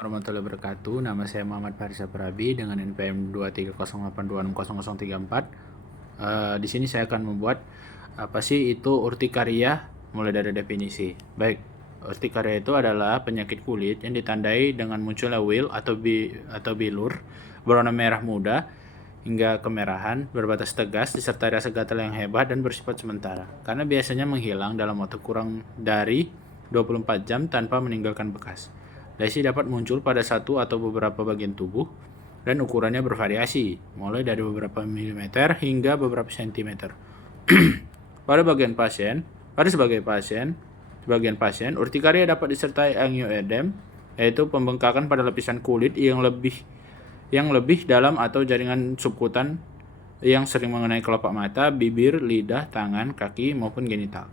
Warahmatullahi wabarakatuh. Nama saya Muhammad Farisa Prabi dengan NPM 23082600034. Di sini saya akan membuat apa sih itu urtikaria mulai dari definisi. Baik, urtikaria itu adalah penyakit kulit yang ditandai dengan munculnya wheal atau bilur berwarna merah muda hingga kemerahan, berbatas tegas, disertai rasa gatal yang hebat dan bersifat sementara. Karena biasanya menghilang dalam waktu kurang dari 24 jam tanpa meninggalkan bekas. Lesi dapat muncul pada satu atau beberapa bagian tubuh dan ukurannya bervariasi, mulai dari beberapa milimeter hingga beberapa sentimeter. Pada sebagian pasien, urtikaria dapat disertai angioedem, yaitu pembengkakan pada lapisan kulit yang lebih dalam atau jaringan subkutan yang sering mengenai kelopak mata, bibir, lidah, tangan, kaki, maupun genital.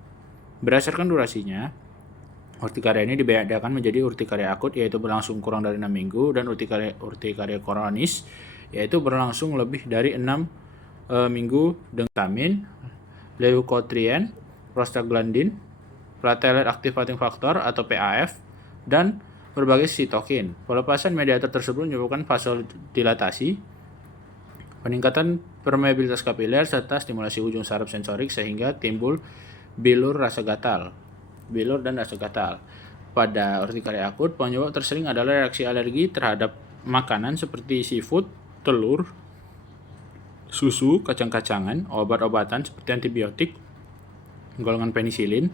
Berdasarkan durasinya, urtikaria ini dibedakan menjadi urtikaria akut, yaitu berlangsung kurang dari 6 minggu, dan urtikaria kronis, yaitu berlangsung lebih dari 6 minggu dengan vitamin, leukotrien, prostaglandin, platelet activating factor atau PAF, dan berbagai sitokin. Pelepasan mediator tersebut menyebabkan vasodilatasi, peningkatan permeabilitas kapiler, serta stimulasi ujung saraf sensorik sehingga timbul bilur dan rasa gatal. Pada urtikaria akut, penyebab tersering adalah reaksi alergi terhadap makanan seperti seafood, telur, susu, kacang-kacangan, obat-obatan seperti antibiotik, golongan penisilin,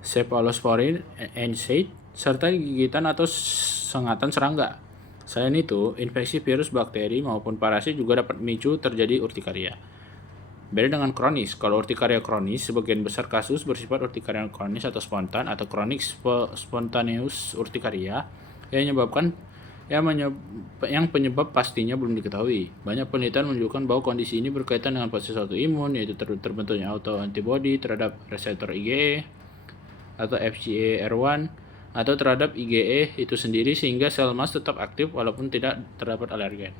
cephalosporin, NSAID, serta gigitan atau sengatan serangga. Selain itu, infeksi virus, bakteri, maupun parasit juga dapat memicu terjadi urtikaria. Beda dengan kronis. Kalau urtikaria kronis, sebagian besar kasus bersifat urtikaria kronis atau spontan atau kronik spontaneous urtikaria yang penyebab pastinya belum diketahui. Banyak penelitian menunjukkan bahwa kondisi ini berkaitan dengan proses autoimun, yaitu terbentuknya autoantibody terhadap reseptor IgE atau FcE-R1 atau terhadap IgE itu sendiri, sehingga sel mas tetap aktif walaupun tidak terdapat alergen.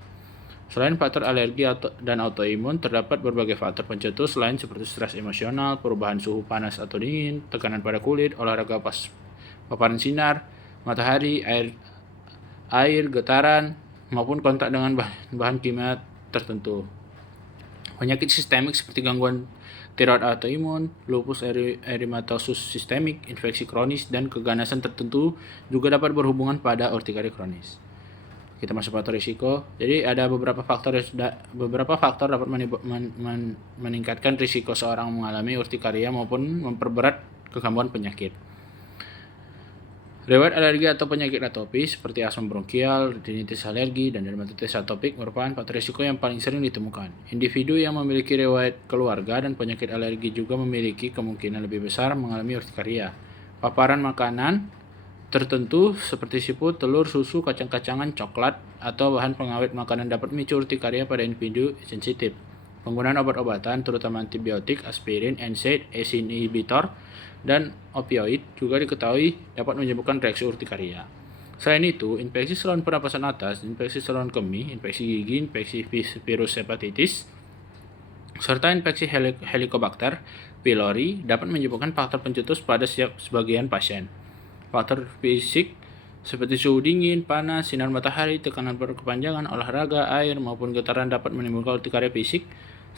Selain faktor alergi dan autoimun, terdapat berbagai faktor pencetus lain seperti stres emosional, perubahan suhu panas atau dingin, tekanan pada kulit, olahraga pas paparan sinar, matahari, air, getaran, maupun kontak dengan bahan kimia tertentu. Penyakit sistemik seperti gangguan tiroid autoimun, lupus erythematosus sistemik, infeksi kronis, dan keganasan tertentu juga dapat berhubungan pada urtikaria kronis. Kita masuk faktor risiko. Jadi ada beberapa faktor dapat meningkatkan risiko seorang mengalami urtikaria maupun memperberat kekambuhan penyakit. Riwayat alergi atau penyakit atopis seperti asma bronkial, rinitis alergi, dan dermatitis atopik merupakan faktor risiko yang paling sering ditemukan. Individu yang memiliki riwayat keluarga dan penyakit alergi juga memiliki kemungkinan lebih besar mengalami urtikaria. Paparan makanan tertentu seperti seafood, telur, susu, kacang-kacangan, coklat, atau bahan pengawet makanan dapat memicu urtikaria pada individu sensitif. Penggunaan obat-obatan, terutama antibiotik, aspirin, NSAID, ACE inhibitor, dan opioid juga diketahui dapat menyebabkan reaksi urtikaria. Selain itu, infeksi saluran pernapasan atas, infeksi saluran kemih, infeksi gigi, infeksi virus hepatitis, serta infeksi Helicobacter pylori dapat menyebabkan faktor pencetus pada sebagian pasien. Faktor fisik seperti suhu dingin, panas, sinar matahari, tekanan berkepanjangan, olahraga, air, maupun getaran dapat menimbulkan urtikaria fisik.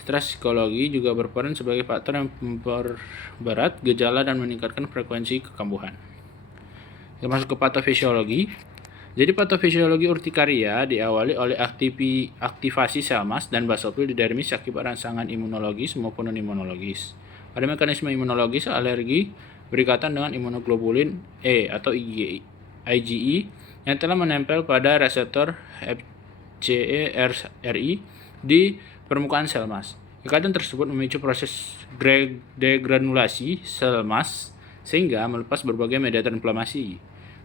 Stres psikologi juga berperan sebagai faktor yang memperberat gejala dan meningkatkan frekuensi kekambuhan. Kita masuk ke patofisiologi. Jadi patofisiologi urtikaria diawali oleh aktivasi sel mas dan basofil di dermis akibat rangsangan imunologis maupun non-imunologis. Pada mekanisme imunologis, alergi berikatan dengan imunoglobulin E atau IgE yang telah menempel pada reseptor FcE-RI di permukaan sel mas. Ikatan tersebut memicu proses degranulasi sel mas sehingga melepas berbagai mediator inflamasi,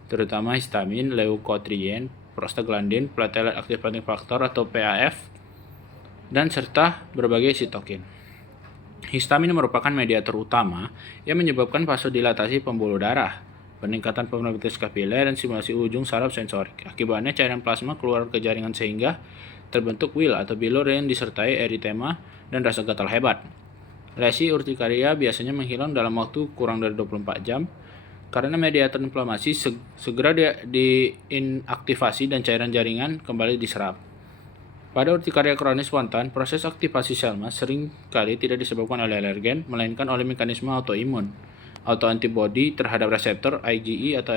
terutama histamin, leukotrien, prostaglandin, platelet activating factor atau PAF, dan serta berbagai sitokin. Histamin merupakan mediator utama yang menyebabkan vasodilatasi pembuluh darah, peningkatan permeabilitas kapiler, dan stimulasi ujung saraf sensorik. Akibatnya cairan plasma keluar ke jaringan sehingga terbentuk wheal atau bilur yang disertai eritema dan rasa gatal hebat. Lesi urtikaria biasanya menghilang dalam waktu kurang dari 24 jam. Karena mediator inflamasi segera diinaktivasi dan cairan jaringan kembali diserap. Pada urtikaria kronis spontan, proses aktivasi sel mast sering kali tidak disebabkan oleh alergen, melainkan oleh mekanisme autoimun. Autoantibodi terhadap reseptor IgE atau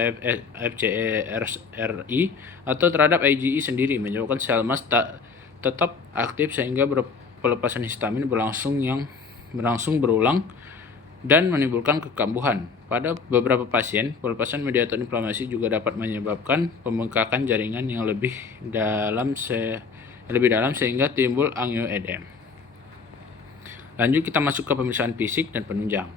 FcRI atau terhadap IgE sendiri menyebabkan sel mast tetap aktif sehingga pelepasan histamin berlangsung berulang dan menimbulkan kekambuhan. Pada beberapa pasien, pelepasan mediator inflamasi juga dapat menyebabkan pembengkakan jaringan yang lebih dalam sehingga timbul angioedem. Lanjut kita masuk ke pemeriksaan fisik dan penunjang.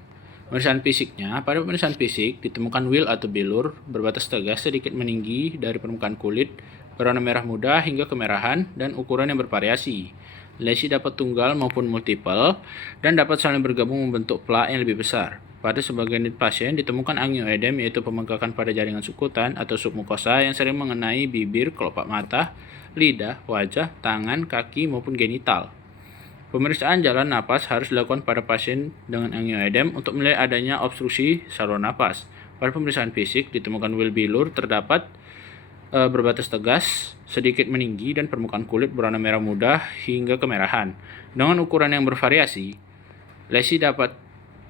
Pemeriksaan fisiknya, pada pemeriksaan fisik ditemukan wheal atau bilur berbatas tegas sedikit meninggi dari permukaan kulit, berwarna merah muda hingga kemerahan dan ukuran yang bervariasi. Lesi dapat tunggal maupun multiple dan dapat saling bergabung membentuk plak yang lebih besar. Pada sebagian pasien ditemukan angioedem, yaitu pembengkakan pada jaringan subkutan atau submukosa yang sering mengenai bibir, kelopak mata, lidah, wajah, tangan, kaki maupun genital. Pemeriksaan jalan napas harus dilakukan pada pasien dengan angioedem untuk melihat adanya obstruksi saluran napas. Pada pemeriksaan fisik ditemukan wheal bilur terdapat berbatas tegas, sedikit meninggi dan permukaan kulit berwarna merah muda hingga kemerahan. Dengan ukuran yang bervariasi, lesi dapat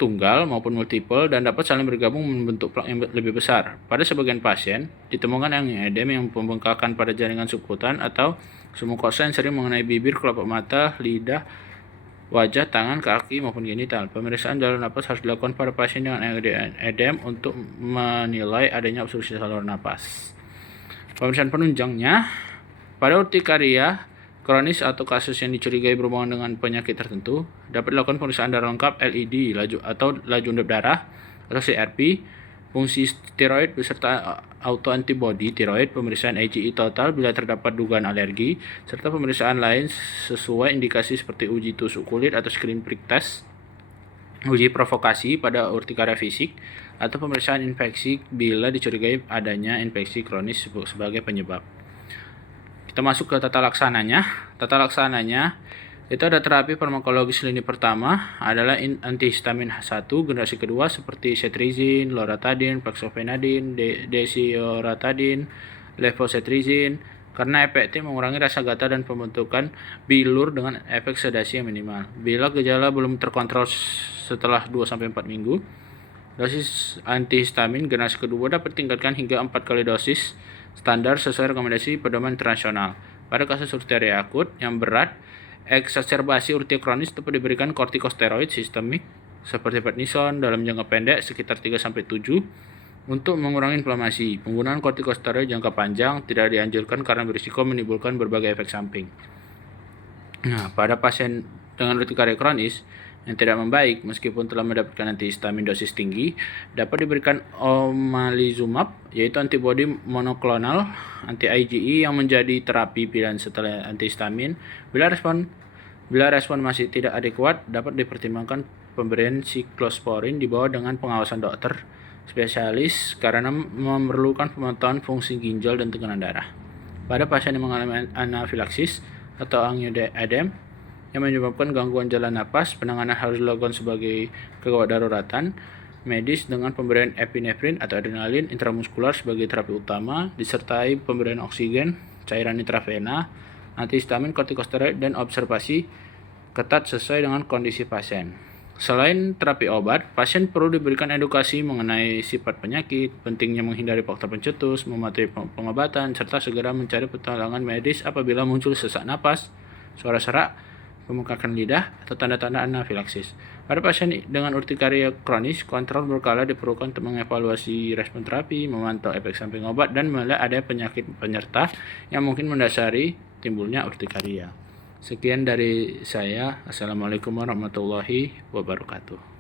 tunggal maupun multiple dan dapat saling bergabung membentuk plak yang lebih besar. Pada sebagian pasien ditemukan angioedem yang pembengkakan pada jaringan subkutan atau submukosa yang sering mengenai bibir, kelopak mata, lidah, wajah, tangan, kaki maupun genital. Pemeriksaan jalan napas harus dilakukan pada pasien dengan angioedem untuk menilai adanya obstruksi saluran napas. Pemeriksaan penunjangnya, pada urtikaria kronis atau kasus yang dicurigai berhubungan dengan penyakit tertentu, dapat dilakukan pemeriksaan darah lengkap LED laju undap darah atau CRP, fungsi tiroid beserta autoantibodi tiroid, pemeriksaan IgE total bila terdapat dugaan alergi, serta pemeriksaan lain sesuai indikasi seperti uji tusuk kulit atau screen prick test, uji provokasi pada urtikaria fisik, atau pemeriksaan infeksi bila dicurigai adanya infeksi kronis sebagai penyebab. Kita masuk ke tata laksananya. Tata laksananya itu ada terapi farmakologis lini pertama adalah antihistamin 1 generasi kedua seperti cetirizine, loratadine, fexofenadine, desioratadine, levocetirizine karena efektif mengurangi rasa gatal dan pembentukan bilur dengan efek sedasi yang minimal. Bila gejala belum terkontrol setelah 2-4 minggu, dosis antihistamin generasi kedua dapat ditingkatkan hingga 4 kali dosis standar sesuai rekomendasi pedoman internasional. Pada kasus urtikaria akut yang berat, eksaserbasi urtia kronis dapat diberikan kortikosteroid sistemik seperti prednison dalam jangka pendek sekitar 3-7 untuk mengurangi inflamasi. Penggunaan kortikosteroid jangka panjang tidak dianjurkan karena berisiko menimbulkan berbagai efek samping. Nah, pada pasien dengan urtikaria kronis yang tidak membaik meskipun telah mendapatkan antihistamin dosis tinggi, dapat diberikan omalizumab, yaitu antibodi monoklonal anti IgE yang menjadi terapi pilihan setelah antihistamin. Bila respon masih tidak adekuat, dapat dipertimbangkan pemberian siklosporin di bawah dengan pengawasan dokter spesialis karena memerlukan pemantauan fungsi ginjal dan tekanan darah. Pada pasien yang mengalami anafilaksis atau angioedem yang menyebabkan gangguan jalan napas, penanganan harus dilakukan sebagai kegawat daruratan medis dengan pemberian epinefrin atau adrenalin intramuskular sebagai terapi utama, disertai pemberian oksigen, cairan intravena, antihistamin, kortikosteroid, dan observasi ketat sesuai dengan kondisi pasien. Selain terapi obat, pasien perlu diberikan edukasi mengenai sifat penyakit, pentingnya menghindari faktor pencetus, mematuhi pengobatan, serta segera mencari pertolongan medis apabila muncul sesak napas, suara serak, pembengkakan lidah, atau tanda-tanda anafilaksis. Pada pasien dengan urtikaria kronis, kontrol berkala diperlukan untuk mengevaluasi respon terapi, memantau efek samping obat, dan melihat ada penyakit penyerta yang mungkin mendasari timbulnya urtikaria. Sekian dari saya. Assalamualaikum warahmatullahi wabarakatuh.